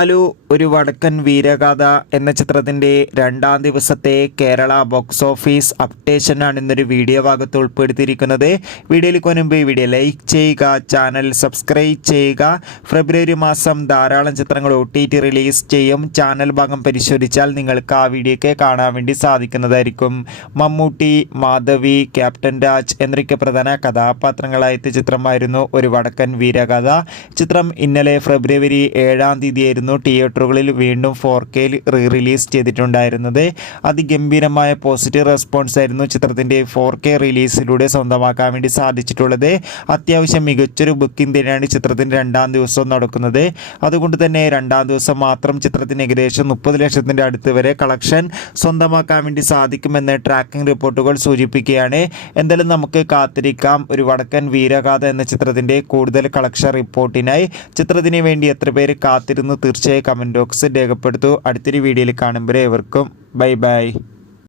അലു ഒരു വടക്കൻ വീരഗാഥ എന്ന ചിത്രത്തിന്റെ രണ്ടാം ദിവസത്തെ കേരള ബോക്സ് ഓഫീസ് അപ്ഡേഷനാണ് ഇന്നൊരു വീഡിയോ ഭാഗത്ത് ഉൾപ്പെടുത്തിയിരിക്കുന്നത്. വീഡിയോയിലേക്ക് ഈ വീഡിയോ ലൈക്ക് ചെയ്യുക ചാനൽ സബ്സ്ക്രൈബ് ചെയ്യുക. ഫെബ്രുവരി മാസം ധാരാളം ചിത്രങ്ങൾ ഒ റിലീസ് ചെയ്യും. ചാനൽ ഭാഗം പരിശോധിച്ചാൽ നിങ്ങൾക്ക് ആ വീഡിയോയ്ക്ക് കാണാൻ വേണ്ടി സാധിക്കുന്നതായിരിക്കും. മമ്മൂട്ടി മാധവി ക്യാപ്റ്റൻ രാജ് എന്നൊക്കെ പ്രധാന കഥാപാത്രങ്ങളായെത്തിയ ചിത്രമായിരുന്നു ഒരു വടക്കൻ വീരഗാഥ. ചിത്രം ഇന്നലെ ഫെബ്രുവരി ഏഴാം തീയതിയായിരുന്നു തിയേറ്ററുകളിൽ വീണ്ടും ഫോർ കെയിൽ റീ റിലീസ് ചെയ്തിട്ടുണ്ടായിരുന്നത്. അതിഗംഭീരമായ പോസിറ്റീവ് റെസ്പോൺസ് ആയിരുന്നു ചിത്രത്തിന്റെ ഫോർ കെ റിലീസിലൂടെ സ്വന്തമാക്കാൻ വേണ്ടി സാധിച്ചിട്ടുള്ളത്. അത്യാവശ്യം മികച്ചൊരു ബുക്കിംഗ് തന്നെയാണ് ചിത്രത്തിന്റെ രണ്ടാം ദിവസം നടക്കുന്നത്. അതുകൊണ്ട് തന്നെ രണ്ടാം ദിവസം മാത്രം ചിത്രത്തിന് ഏകദേശം മുപ്പത് ലക്ഷത്തിന്റെ അടുത്ത് വരെ കളക്ഷൻ സ്വന്തമാക്കാൻ വേണ്ടി സാധിക്കുമെന്ന് ട്രാക്കിംഗ് റിപ്പോർട്ടുകൾ സൂചിപ്പിക്കുകയാണ്. എന്തായാലും നമുക്ക് കാത്തിരിക്കാം. ഒരു വടക്കൻ വീരഗാഥ എന്ന ചിത്രത്തിന്റെ കൂടുതൽ കളക്ഷൻ റിപ്പോർട്ടിനായി ചിത്രത്തിന് വേണ്ടി എത്ര പേര് കാത്തിരുന്ന് തീർച്ചയായും കമന്റ് ബോക്സിൽ രേഖപ്പെടുത്തൂ. അടുത്തൊരു വീഡിയോയിൽ കാണുമ്പോൾ ഏവർക്കും ബൈ ബൈ